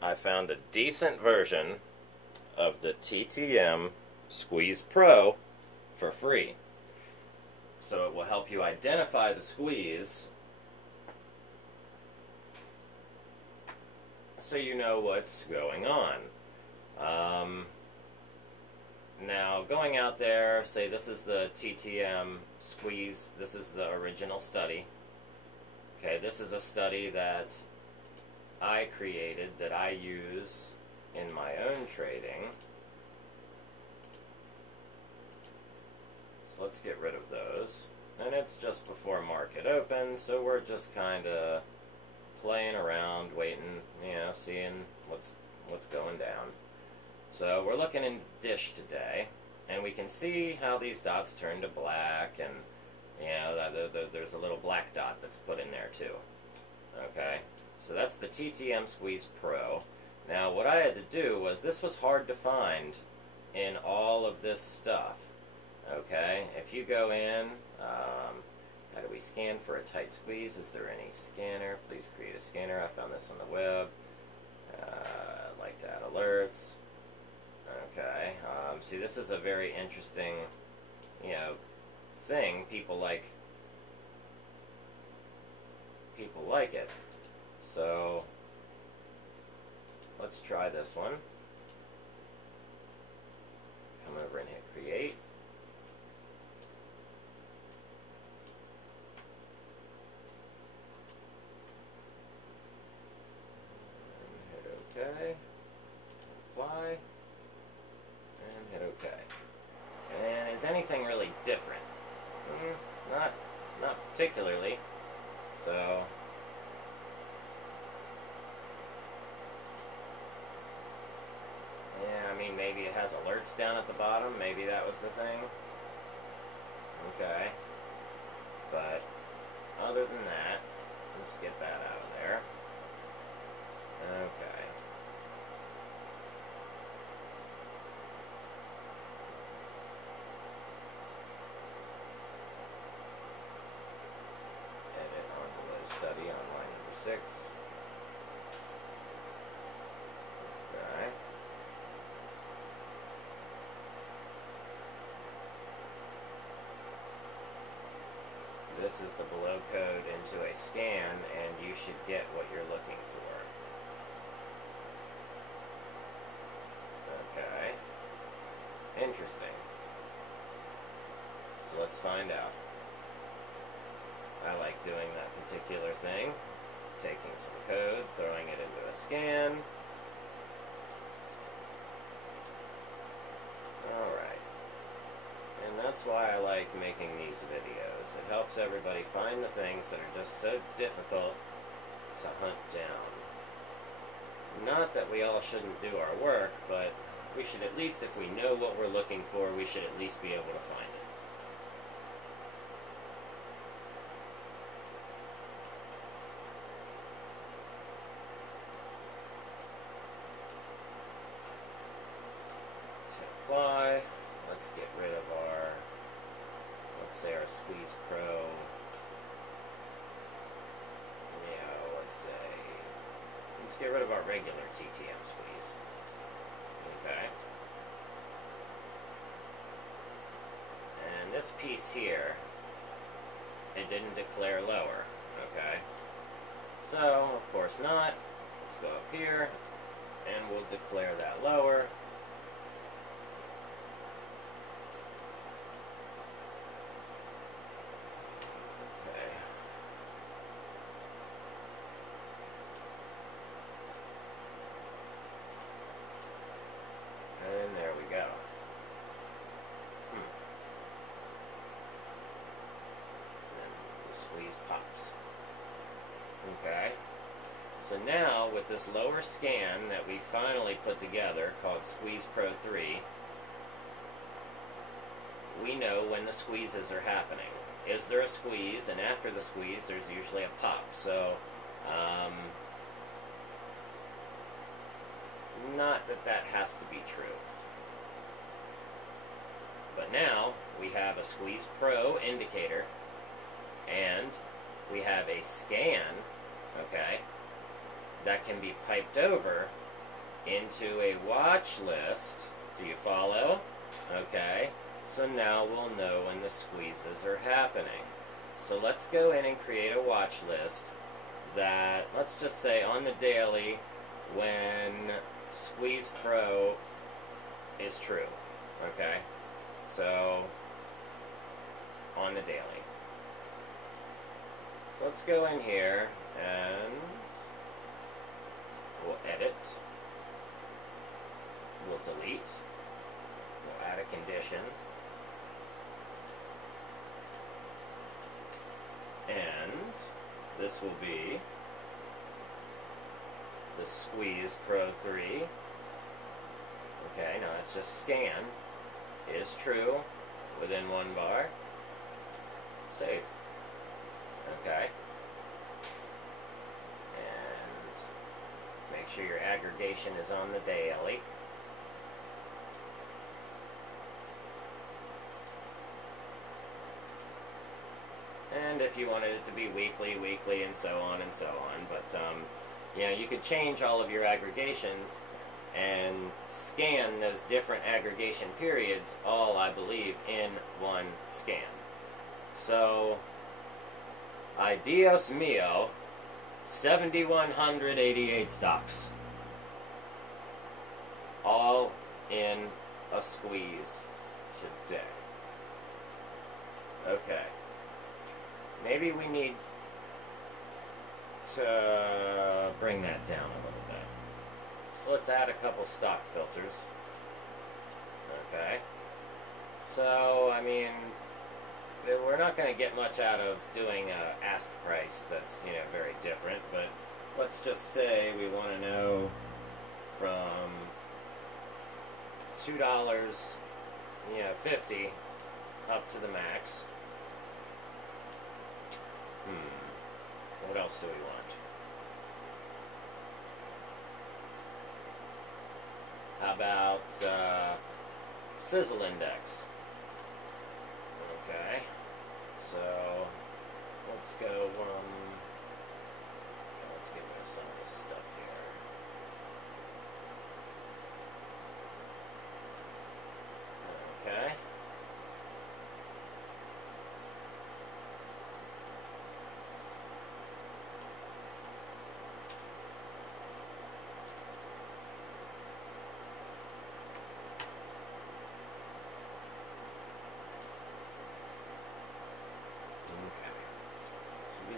I found a decent version of the TTM Squeeze Pro for free. So it will help you identify the squeeze so you know what's going on. Now, going out there, say this is the TTM Squeeze, this is the original study. Okay, this is a study that I created, that I use in my own trading. So let's get rid of those. And it's just before market open, so we're just kind of playing around, waiting, you know, seeing what's going down. So we're looking in Dish today, and we can see how these dots turn to black, and you know, there's a little black dot that's put in there too. Okay, so that's the TTM Squeeze Pro. Now what I had to do was, this was hard to find in all of this stuff. Okay, if you go in, how do we scan for a tight squeeze? Is there any scanner? Please create a scanner. I found this on the web. I'd like to add alerts. Okay, see, this is a very interesting, you know, thing. People like it. So let's try this one. Come over and hit create. And hit OK. Apply. And hit OK. And is anything really different? Not particularly. So yeah, I mean, maybe it has alerts down at the bottom. Maybe that was the thing. Okay. But other than that, let's get that out of there. Okay. Study on line number 6. Okay. This is the below code into a scan, and you should get what you're looking for. Okay. Interesting. So let's find out. I like doing that particular thing, taking some code, throwing it into a scan. Alright. And that's why I like making these videos. It helps everybody find the things that are just so difficult to hunt down. Not that we all shouldn't do our work, but we should at least, if we know what we're looking for, we should at least be able to find it. Apply. Let's get rid of our, let's say our Squeeze Pro. Let's get rid of our regular TTM squeeze. Okay. And this piece here, it didn't declare lower. Okay. So, of course not. Let's go up here, and we'll declare that lower. And there we go. And the squeeze pops. Okay. So now, with this lower scan that we finally put together, called Squeeze Pro 3, we know when the squeezes are happening. Is there a squeeze? And after the squeeze, there's usually a pop. So, not that that has to be true. But now, we have a Squeeze Pro indicator, and we have a scan, okay, that can be piped over into a watch list. Do you follow? Okay, so now we'll know when the squeezes are happening. So let's go in and create a watch list that, let's just say on the daily, when Squeeze Pro is true. Okay, so on the daily. So let's go in here and we'll edit. We'll delete. We'll add a condition. And this will be the Squeeze Pro 3. Okay, now that's just scan. Is true within 1 bar. Save. Okay. And make sure your aggregation is on the daily. And if you wanted it to be weekly, and so on and so on. But, you know, you could change all of your aggregations and scan those different aggregation periods, all, I believe, in one scan. So, Dios mio, 7,188 stocks. All in a squeeze today. Okay. Maybe we need to bring that down a little bit. So let's add a couple stock filters. Okay. So, I mean, we're not going to get much out of doing a ask price that's, you know, very different, but let's just say we want to know from $2, you know, 50 up to the max. What else do we want? How about sizzle index? Okay, so let's go. Let's get rid of some of this stuff here. Okay.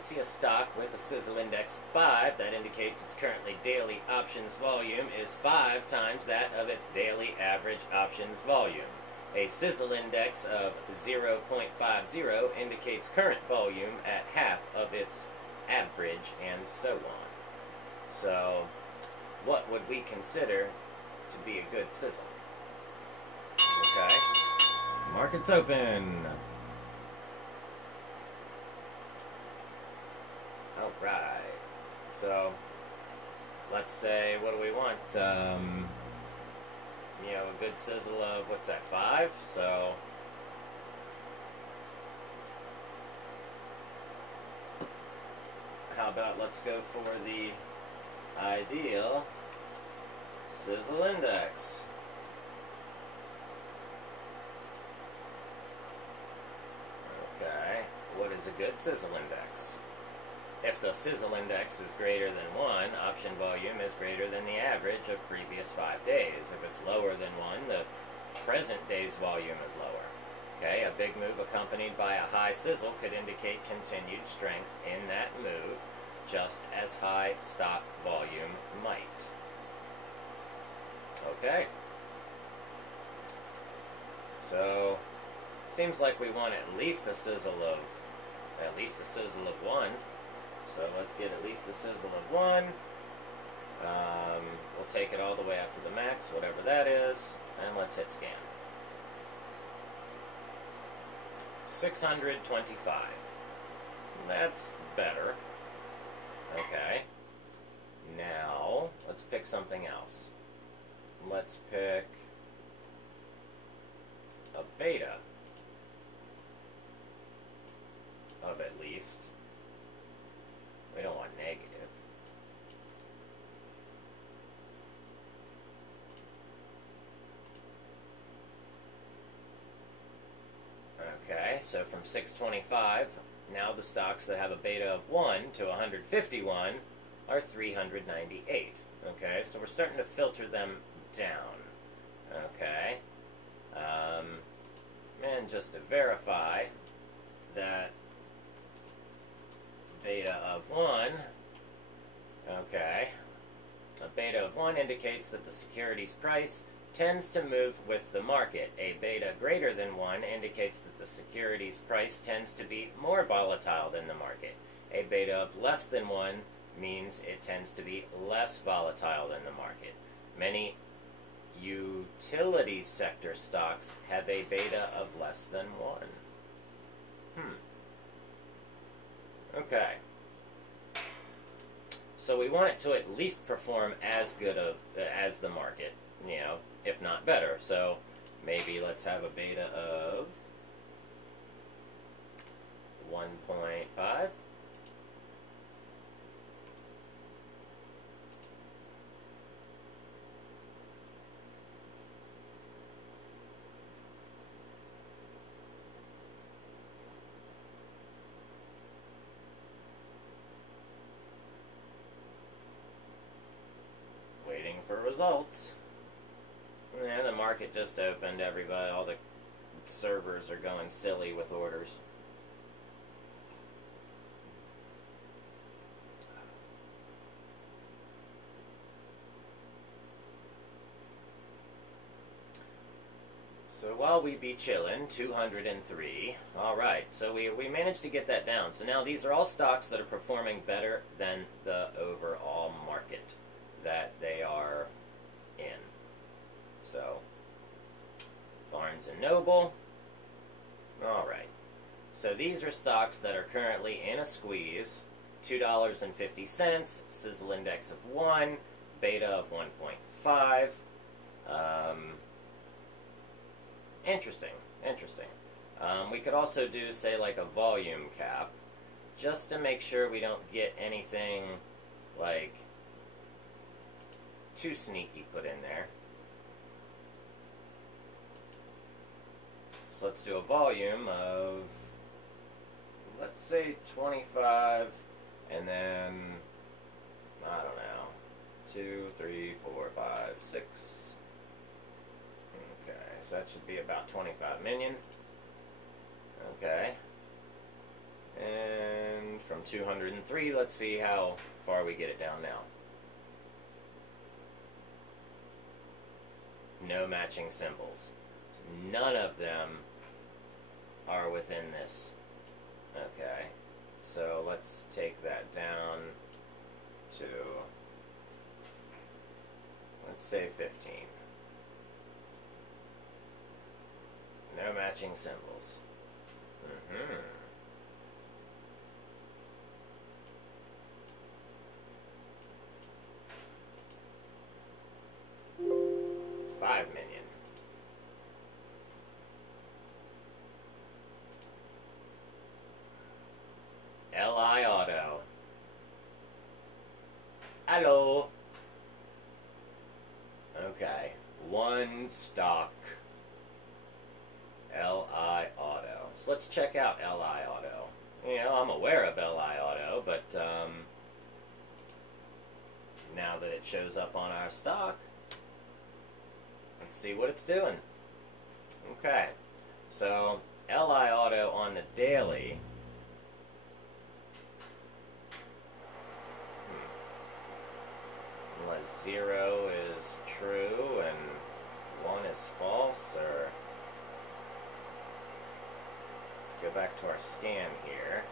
See a stock with a sizzle index of 5 that indicates its currently daily options volume is 5 times that of its daily average options volume. A sizzle index of 0.50 indicates current volume at half of its average, and so on. So, what would we consider to be a good sizzle? Okay. Market's open. Alright, so let's say, what do we want? You know, a good sizzle of, what's that, 5? So, how about let's go for the ideal sizzle index. Okay, what is a good sizzle index? If the sizzle index is greater than 1, option volume is greater than the average of previous 5 days. If it's lower than 1, the present day's volume is lower. Okay, a big move accompanied by a high sizzle could indicate continued strength in that move, just as high stock volume might. Okay. So, seems like we want at least a sizzle of 1. So let's get at least a sizzle of 1. We'll take it all the way up to the max, whatever that is, and let's hit scan. 625. That's better. Okay. Now, let's pick something else. Let's pick a beta of at least. We don't want negative. So from 625, now the stocks that have a beta of 1 to 151 are 398. Okay, so we're starting to filter them down. Okay, and just to verify that beta of 1, okay, a beta of 1 indicates that the security's price tends to move with the market. A beta greater than 1 indicates that the security's price tends to be more volatile than the market. A beta of less than 1 means it tends to be less volatile than the market. Many utility sector stocks have a beta of less than 1. Okay. So we want it to at least perform as good as the market, you know, if not better. So maybe let's have a beta of 1.5. Waiting for results. Yeah, the market just opened, everybody. All the servers are going silly with orders. So while we be chillin', 203. Alright, so we managed to get that down. So now these are all stocks that are performing better than the overall market that they are in. So, Barnes & Noble. Alright. So these are stocks that are currently in a squeeze. $2.50, sizzle index of 1, beta of 1.5. Interesting. We could also do, say, like a volume cap, just to make sure we don't get anything, like, too sneaky put in there. So let's do a volume of, let's say 25, and then, I don't know, 2, 3, 4, 5, 6. Okay, so that should be about 25 million. Okay. And from 203, let's see how far we get it down now. No matching symbols. None of them are within this. Okay, so let's take that down to, let's say 15. No matching symbols. 5 million. LI Auto. Hello. Okay. One stock. LI Auto. So let's check out LI Auto. You know, I'm aware of LI Auto, but now that it shows up on our stock, let's see what it's doing. Okay. So LI Auto on the daily. Unless 0 is true and 1 is false, or let's go back to our scan here.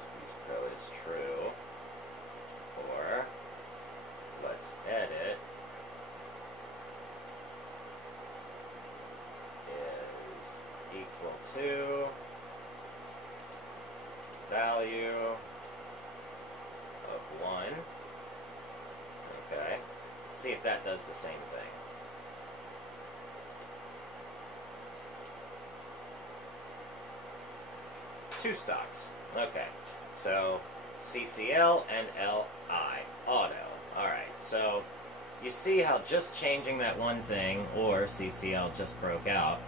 Squeeze Pro is true, or let's edit is equal to value of 1. Okay, let's see if that does the same thing. Two stocks. Okay, so CCL and LI Auto. Alright, so you see how just changing that one thing, or CCL just broke out,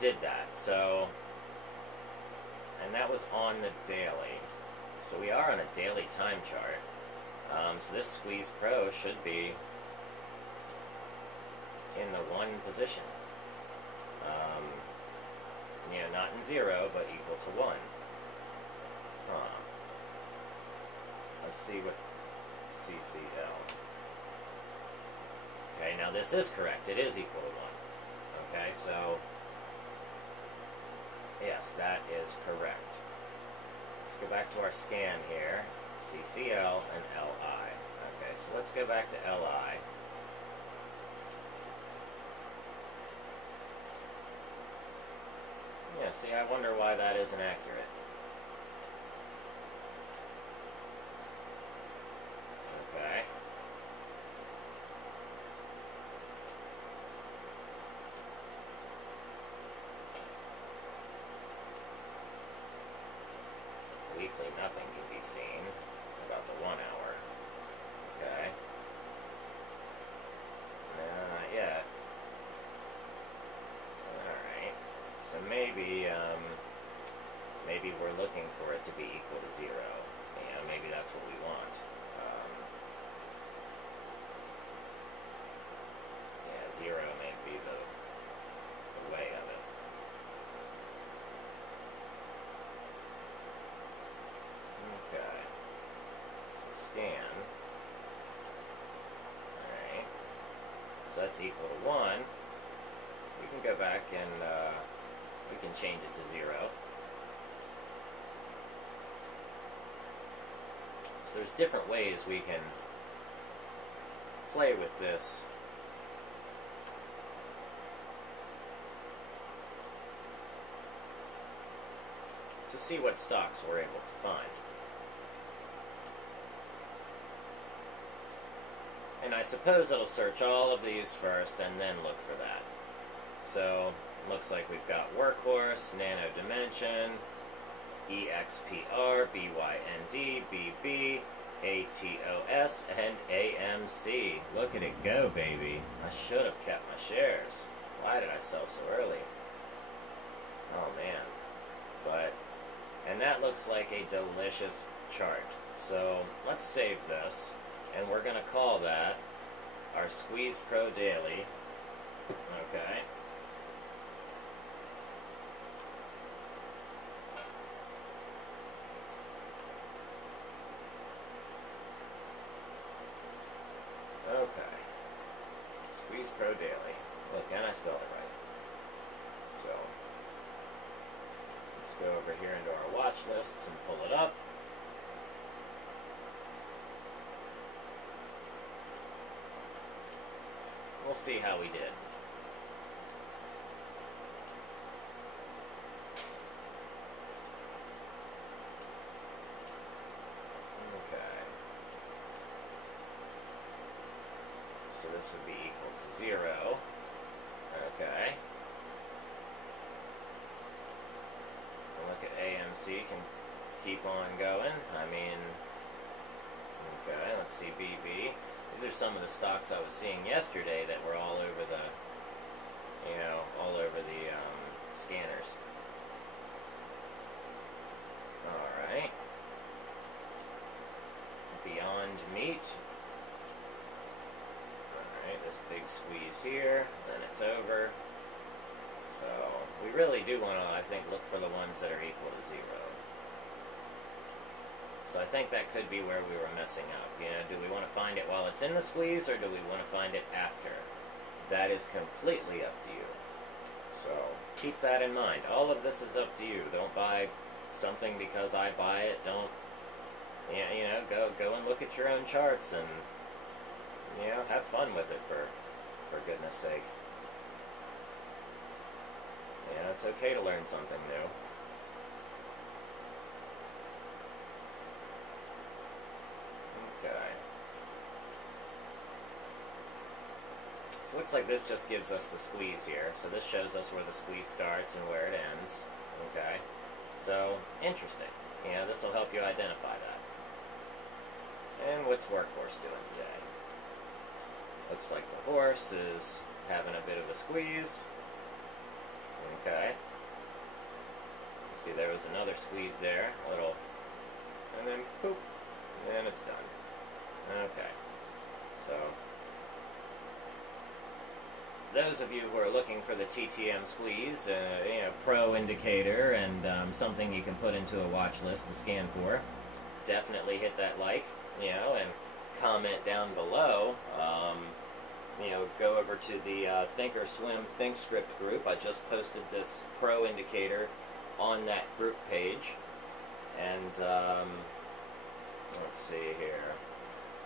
did that. So, and that was on the daily. So we are on a daily time chart. So this Squeeze Pro should be in the 1 position. Not in 0, but equal to 1. Let's see what CCL. Okay, now this is correct. It is equal to 1. Okay, so yes, that is correct. Let's go back to our scan here. CCL and LI. Okay, so let's go back to LI. Yeah, see, I wonder why that isn't accurate. Okay. Weekly, nothing can be seen about the 1 hour. Okay. No, not yet. Alright. So maybe we're looking for it to be equal to 0. Maybe that's what we want. Yeah, 0 may be the way of it. Okay. So scan. Alright. So that's equal to 1. We can go back and we can change it to 0. So there's different ways we can play with this. To see what stocks we're able to find. And I suppose it'll search all of these first and then look for that. So, looks like we've got Workhorse, Nano Dimension, EXPR, BYND, BB, ATOS, and AMC. Look at it go, baby. I should have kept my shares. Why did I sell so early? Oh, man. And that looks like a delicious chart. So, let's save this, and we're going to call that our Squeeze Pro Daily. Okay. Okay. Squeeze Pro Daily. Look, and I spelled it right. So, let's go over here into our watch lists and pull it up. We'll see how we did. Okay. So this would be equal to 0. Okay. And look at AMC can keep on going. I mean, okay, let's see BB. These are some of the stocks I was seeing yesterday that were all over the, all over the scanners. Alright. Beyond Meat. Alright, this big squeeze here, then it's over. So, we really do want to, I think, look for the ones that are equal to 0. So I think that could be where we were messing up. Do we want to find it while it's in the squeeze, or do we want to find it after? That is completely up to you. So keep that in mind. All of this is up to you. Don't buy something because I buy it. Don't, go and look at your own charts and, have fun with it for goodness sake. It's okay to learn something new. Okay. So it looks like this just gives us the squeeze here. So this shows us where the squeeze starts and where it ends. Okay. So, interesting. This will help you identify that. And what's Workhorse doing today? Looks like the horse is having a bit of a squeeze. Okay. See, there was another squeeze there, a little, and then poop, and it's done. Okay, so those of you who are looking for the TTM squeeze, pro indicator and something you can put into a watch list to scan for, definitely hit that like, and comment down below. Go over to the Thinkorswim ThinkScript group. I just posted this pro indicator on that group page, and let's see here.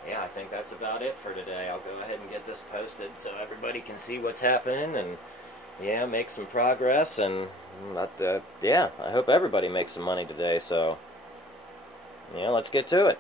Yeah, I think that's about it for today. I'll go ahead and get this posted so everybody can see what's happening and make some progress, and I hope everybody makes some money today, so let's get to it.